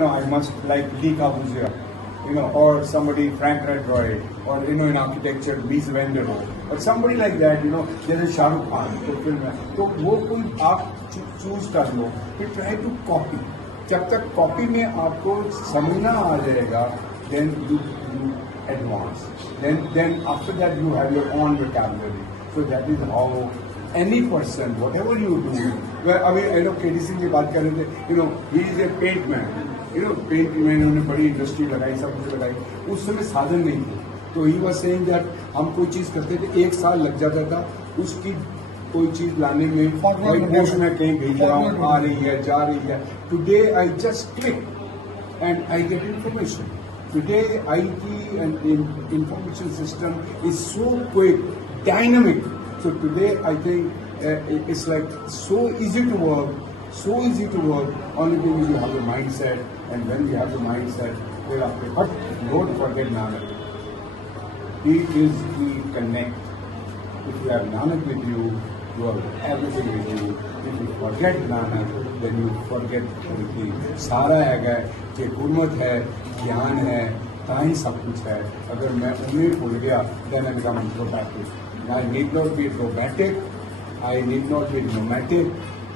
I must like Lee Corbusier, or somebody, Frank Redroy, or, in architecture, Mies van der Rohe, or somebody like that, जैसे शाहरुख खान तो film है, तो वो कोई आप चूज कर लो, फिर ट्राई टू कॉपी. जब तक कॉपी में आपको समझना आ जाएगा, then you advance. Then after that you have your own vocabulary. So that is how any person, whatever you do, well, I mean, KDC की बात कर रहे थे, he is a paint man. Paint में इन्होंने बड़ी इंडस्ट्री लगाई, सब कुछ लगाई. उस समय साधन नहीं थे, तो ही वाज सेइंग दैट हम कोई चीज करते थे 1 साल लग जाता था उसकी कोई चीज लाने में. पोस्ट में कहीं भेज रहा हूँ, आ रही है, जा रही है. Today I just click and I get information. Today IT and information system is so quick, dynamic. So today I think it's like so easy to work. So easy to work, only thing is you have the mindset, and when you have the mindset, thereafter. But don't forget Nanak. He is the connect. If you have Nanak with you, you have everything with you. If you forget Nanak, then you forget everything. सारा है कि गुरमत है, ज्ञान है, ताई सब कुछ है. अगर मैं उन्हें भूल गया, then I become introverted. I need not be robotic. I need not be nomadic.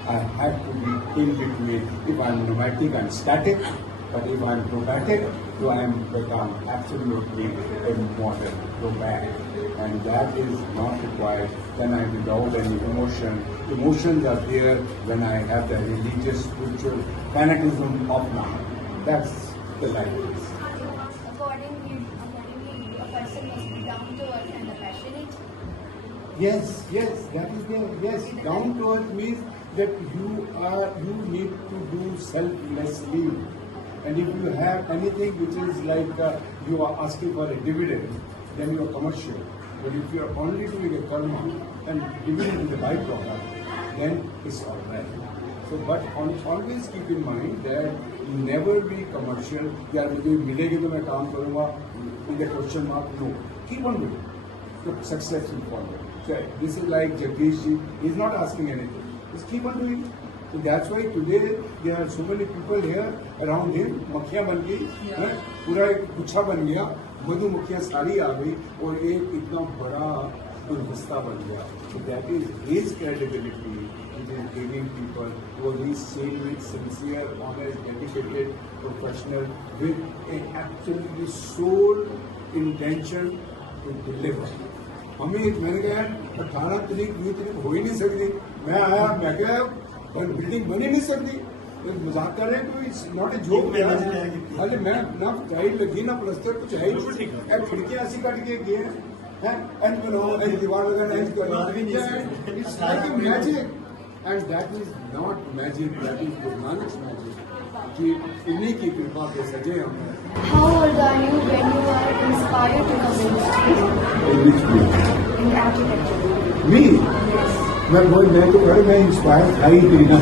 I have to be in between. If I'm nomadic, I'm static. But if I'm robotic, so I am become absolutely immortal, nomadic. And that is not required when I'm without any emotion. Emotions are there when I have the religious, spiritual fanatism of now. That's the life. Accordingly, a person must be down to earth and passionate. Yes, that is there. Yes, down to earth means that you need to do selflessly. And if you have anything which is like you are asking for a dividend, then you are commercial. But if you are only doing a karma and dividend is a byproduct, then it's all right. So, but always keep in mind that never be commercial. यार मुझे मिलेगी तो मैं काम करूँगा. With a question mark, no. Keep on doing. So success will follow. So this is like Jagdish ji. He's not asking anything. Just keep on doing. So that's why today there are so many people here around him. मक्खियाँ बन गई, पूरा एक गुच्छा बन गया, मधुमक्खियाँ सारी आ गई और एक इतना बड़ा गुलदस्ता बन गया. So that is his credibility, which is giving people who are these genuine, sincere, honest, dedicated, professional, with an absolutely sole intention to deliver. हमें मैंने कहा 18 तारीख 20 तारीख हो ही नहीं सकती. मैं आया, मैं क्या बिल्डिंग बन ही नहीं सकती. मजाक कर रहे हैं, कोई इट्स नॉट ए जोक. अरे मैं ना टाइल लगी ना प्लस्तर कुछ है ही. खिड़कियां ऐसी कट के गए हैं एंड दीवार वगैरह. It's like a magic, and that is not magic, that is Guru Nanak magic. कि इन्हीं की कृपा से सजे हम. How old are you when you are inspired to come in which field? in architecture? Me? मैं तो मैं इंस्पायर था ही नहीं ना.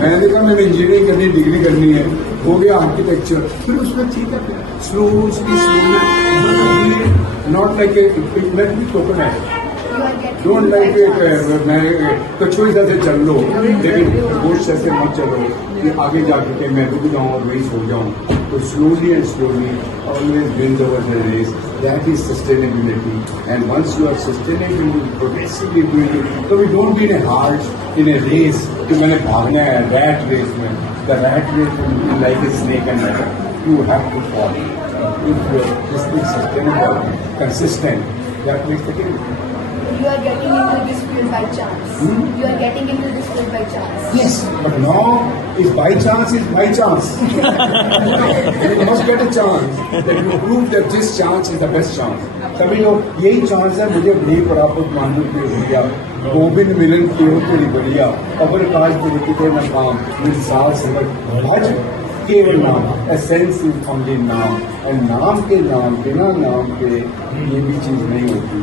मैंने कहा मैंने इंजीनियरिंग करनी, डिग्री करनी है, हो गया आर्किटेक्चर. फिर उसमें ठीक है, स्लोली नॉट लाइक ए मैं भी टोकन है. डोंट लाइक मैं कछुए जैसे चल लो, लेकिन गोश्त ऐसे मत चलो कि आगे जाकर के मैं रुक जाऊँ और वही सो जाऊँ. तो slowly and slowly always wins over the race. That is sustainability. And once you are sustainable, progressively doing it, so we don't be in a race कि मैंने भागना है rat race में. The rat race will be like a snake and ladder. You have to follow. If you are just being sustainable, consistent, that makes the game. You are getting into this field by chance. You are getting into this field by chance. Yes, but now is by chance. You must get a chance that you prove that this chance is the best chance. सभी लोग यही chance है मुझे भी प्राप्त मानू के भैया गोविंद मिलन की हो तेरी बढ़िया अबर काज तेरे कितने न काम मेरी सास समझ भज केवल नाम एसेंस इज ओनली नाम. और नाम के नाम बिना नाम के ये भी चीज नहीं होती.